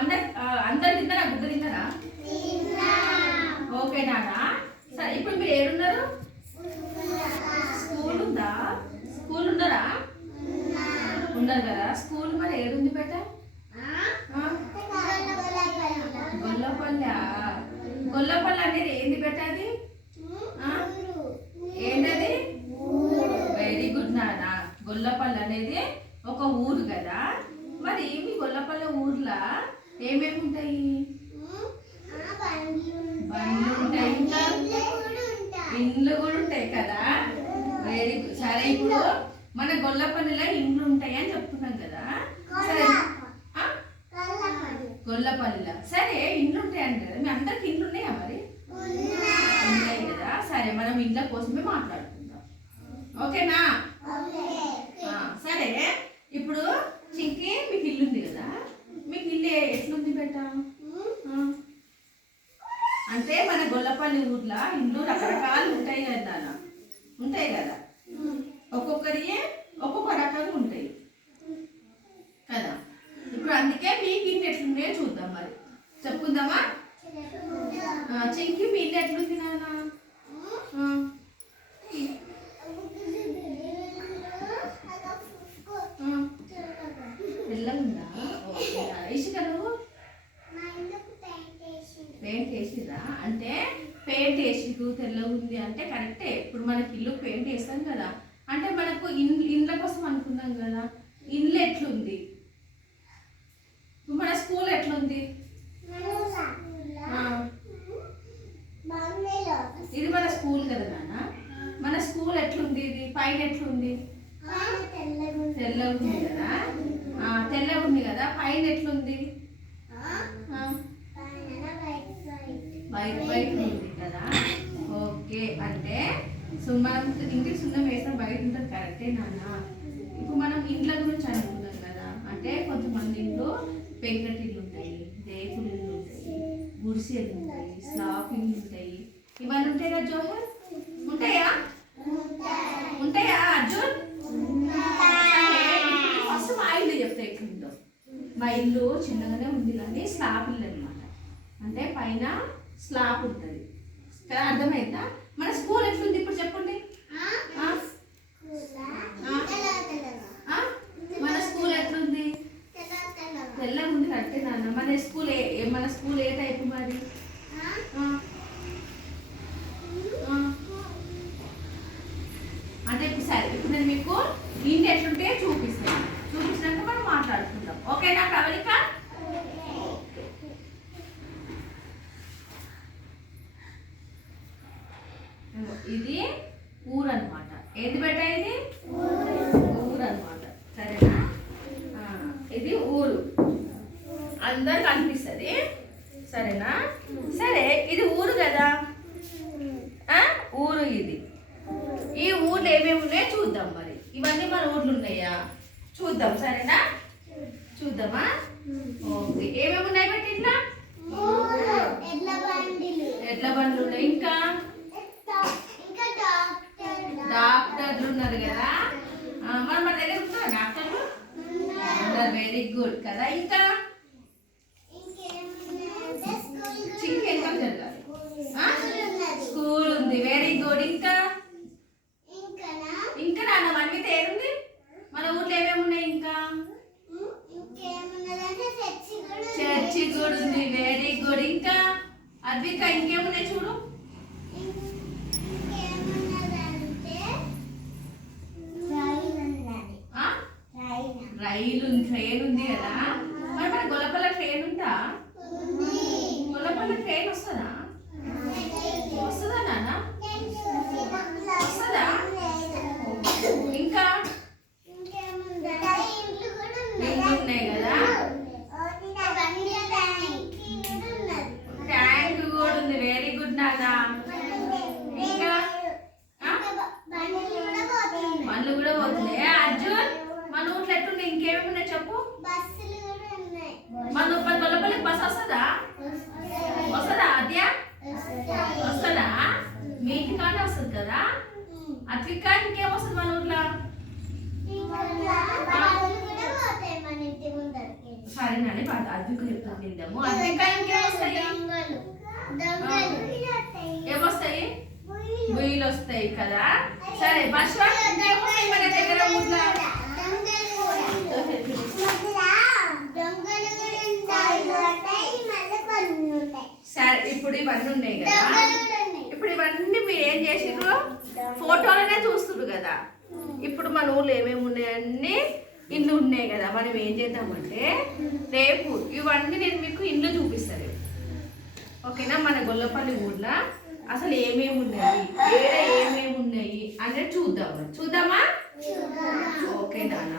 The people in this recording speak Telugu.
అందరు అందరు తిన్నారా? గుడ్డ తిన్నారా? ఓకే నాన్న. సరే ఇప్పుడు మీరు ఏడున్నారు? స్కూల్ ఉందా? స్కూల్ ఉన్నారా? ఉన్నారు కదా. స్కూల్ మరి ఏడుంది బేట? గొల్లపల్లి. గొల్లపల్లి అనేది ఏంది బేట? అది ఏంటది? వెరీ గుడ్ నాన్న. గొల్లపల్లి అనేది ఒక ఊరు కదా. మరి మీ గొల్లపల్లి ఊర్లో ఏమేమి ఉంటాయి? బండ్లు ఉంటాయి, ఇంకా ఇండ్లు కూడా ఉంటాయి కదా. Very good. సరే ఇప్పుడు మన గొల్లపల్లిలో ఇండ్లు ఉంటాయి అని చెప్తున్నాం కదా. సరే గొల్లపల్లిలో సరే ఇండ్లు ఉంటాయి అంటే కదా. మీ అందరికి ఇండ్లు ఉన్నాయా మరి? ఉన్నాయి కదా. సరే మనం ఇండ్ల కోసమే మాట్లాడుకుందాం, ఓకేనా? సరే ఇప్పుడు చింకి మీకు ఇల్లు ఉంది కదా. మీకు ఇల్లు ఎట్లుంది బేట? అంటే మన గొల్లపల్లి ఊర్లో ఇల్లు రకరకాలు ఉంటాయి కదా. ఉంటాయి కదా, ఒక్కొక్కరి ఒక్కొక్క రకంగా ఉంటాయి కదా. ఇప్పుడు అందుకే మీకు ఇల్లు ఎట్లున్నాయో చూద్దాం. మరి చెప్పుకుందామా? చింకి మీ ఇల్లు ఎట్లుంది నాన్న? తెల్లగుందా? ఇసుకలు పెయింట్ వేసిరా అంటే పెయింట్ వేసిరు తెల్లగా ఉంది అంటే కరెక్టే. ఇప్పుడు మనకి ఇల్లు పెయింట్ వేస్తాం కదా, అంటే మనకు ఇండ్ల కోసం అనుకున్నాం కదా. ఇల్లు ఎట్లుంది? మన స్కూల్ ఎట్లుంది? ఇది మన స్కూల్ కదా నాన్న. మన స్కూల్ ఎట్లుంది? ఇది పైన ఎట్లుంది? తెల్లగా ఉంది కదా. తెల్లగా ఉంది కదా. పైన ఎట్లుంది? వైట్ వైట్ ఉంది కదా. ఓకే, అంటే మనం ఇంటికి సున్నం వేసిన బయట ఉంటుంది, కరెక్టే నాన్న. ఇప్పుడు మనం ఇండ్ల గురించి అనుకున్నాం కదా. అంటే కొంతమంది ఇంట్లో పెంకటిల్లు ఉంటాయి, రేకులు ఇల్లు ఉంటాయి, గుడిసెలు ఉంటాయి, స్లాబ్ ఇల్లు ఉంటాయి. ఇవన్నీ ఉంటాయి కదా జోహర్? ఉంటాయా? ఉంటాయా అర్జున్? ఫస్ట్ మా ఇల్లు చెప్తా ఎట్లుందో. మా ఇల్లు చిన్నగానే ఉంది కానీ స్లాబ్ ఇల్లు అనమాట. అంటే పైన స్లాబ్ ఉంటుంది కదా. అర్థమైందా? మన స్కూల్ ఎట్లుంది ఇప్పుడు చెప్పండి. మన స్కూల్ ఎట్లుంది? తెల్లగా ఉంది, కరెక్టే నాన్న. మన స్కూల్ ఏ టైపు మరి? అంటే సరే ఇప్పుడు నేను మీకు ఇంటి ఎట్లుంటే చూపిస్తాను. చూపించినాక మనం మాట్లాడుకుందాం, ఓకేనా ప్రవళిక? ఇది ఊరు అనమాట. ఏది బెట? ఇది ఊరు అనమాట, సరేనా? ఇది ఊరు, అందరు కనిపిస్తుంది, సరేనా? సరే ఇది ఊరు కదా. ఊరు ఇది. ఈ ఊర్లో ఏమేమి ఉన్నాయో చూద్దాం. మరి ఇవన్నీ మన ఊర్లు ఉన్నాయా చూద్దాం, సరేనా? చూద్దామా? ఓకే, ఏమేమి ఉన్నాయి బట్టి ఇట్లా? ఎడ్ల బండ్లు ఉన్నాయి, ఇంకా డాక్టర్లు ఉన్నారు కదా. మన దగ్గర ఉన్నారా డాక్టర్లు? వెరీ గుడ్ కదా. ఇంకా ఇంకెందుకు జరగాలి? స్కూల్ ఉంది, వెరీ గుడ్. ఇంకా ఇంకా నాన్న మనకి ఏముంది? మన ఊర్లో ఏమేమి ఉన్నాయి? ఇంకా చర్చి కూడా ఉంది, వెరీ గుడ్. ఇంకా అద్విక ఇంకేమున్నాయి చూడు? ట్రైన్ ఉంది కదా. మరి మన గొల్లపల్లి ట్రైన్ ఉందా? గొల్లపల్లి ట్రైన్ వస్తుందా? వస్తుందా నాన్న? వస్తుందా? ఇంకా ఇండ్లు ఉన్నాయి కదా. ట్యాంక్ కూడా ఉంది, వెరీ గుడ్ నాన్న. ఇంకా బండ్లు కూడా పోతున్నాయి. అర్జున్ మన ఊర్లో ఎట్లుండే? ఇంకేమేమి ఉన్నాయి చెప్పు? మన గొల్లపల్లికి బస్ వస్తుందా? వస్తుందా అద్యా? వస్తుందా? మీ ఇంటికానే వస్తుంది కదా. అట్విక ఇంకేం వస్తుంది మన ఊర్లో? సరే నాని అద్విక చెప్తాను విందాము. అద్విక ఇంకేమొస్తాయి? ఏమొస్తాయి? బుయ్యలు వస్తాయి కదా. సరే ఫస్ట్ మన దగ్గర ఊర్లో సరే ఇప్పుడు ఇవన్నీ ఉన్నాయి కదా. ఇప్పుడు ఇవన్నీ మీరు ఏం చేసిర్రు? ఫోటోలోనే చూస్తున్నారు కదా. ఇప్పుడు మన ఊర్లో ఏమేమి ఉన్నాయన్నీ ఇల్లు ఉన్నాయి కదా. మనం ఏం చేద్దామంటే రేపు ఇవన్నీ నేను మీకు ఇల్లు చూపిస్తాను, ఓకేనా? మన గొల్లపల్లి ఊర్లో అసలు ఏమేమి ఉన్నాయి, ఏమేమి ఉన్నాయి అనేది చూద్దామా? ఓకే నాన్న.